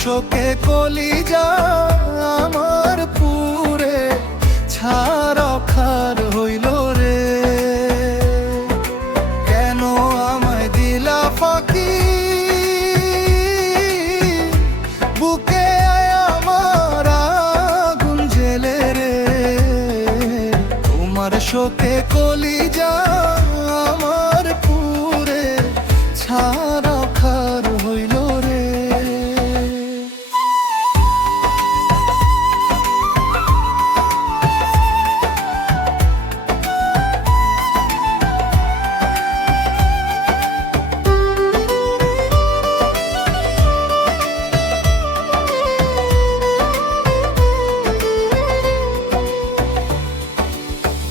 শোকে কলিজা আমার পুরে ছাড়া খার হইল রে। কেন আমায় দিলা ফাঁকি, বুকে আমার আগুন জ্বেলে রে। তোমার শোকে কলিজা আমার পুরে ছাড়া খার হইল রে।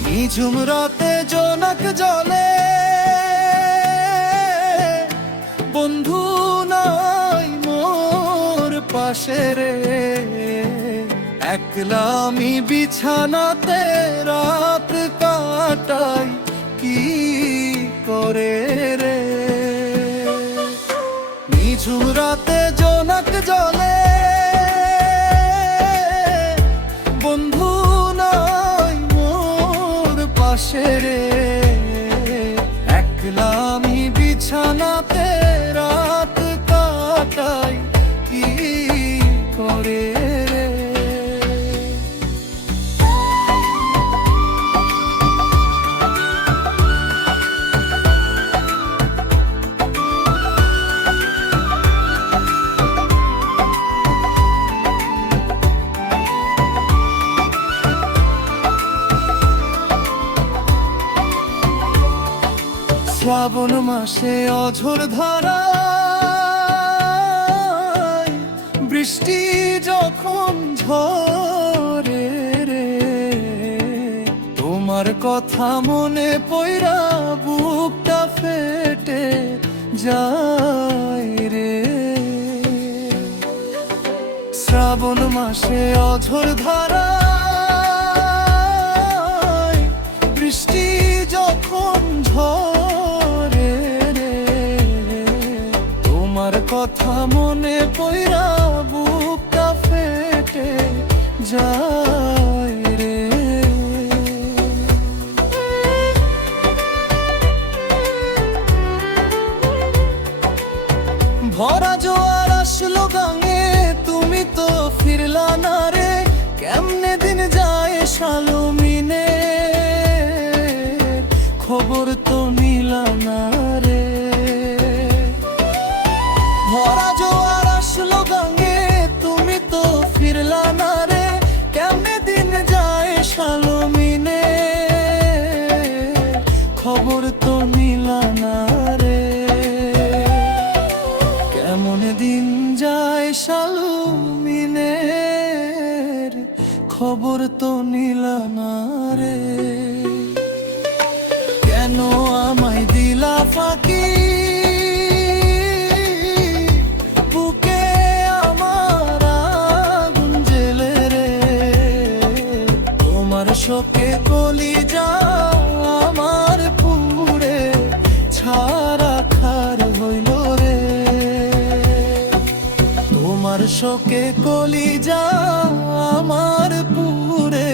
নিঝুম রাতে জোনাক জলে বন্ধু নাই মোর পাশে রে। একলা আমি বিছানাতে রাত কাটাই কি করে রে। নিঝুম রাতে জোনাক জলে বন্ধু নাই মোর পাশে রে। একলা আমি বিছানাতে রাত কাটাই কি করে রে। শ্রাবণ মাসে অঝোর ধারায় বৃষ্টি যখন ঝরে রে। তোমার কথা মনে পইরা বুকটা ফেটে যায় রে। শ্রাবণ মাসে অঝোর ধারায় বৃষ্টি যখন ঝরে রে। তোমার কথা মনে পইরা বুকটা ফেটে যায় রে। ভরা জোয়ার আসলো গাঙে তুমি তো ফিরলা না রে। কেমনে দিন যায় শালমিনে খবর তো নিলা না রে। ভরা জোয়ার আসলো গাঙে তুমি তো ফিরলা না রে। কেমনে দিন যায় শালমিনে খবর তো নিলা না রে। কেমন দিন যায় শালমিনের খবর তো নিলা না রে। কেন আমায় দিলা ফাঁকি, বুকে আমার আগুন জ্বেলে রে। তোমার শোকে কলিজা আমার পুরে ছাড়া খার হইল রে। তোমার শোকে কলিজা আমার পুরে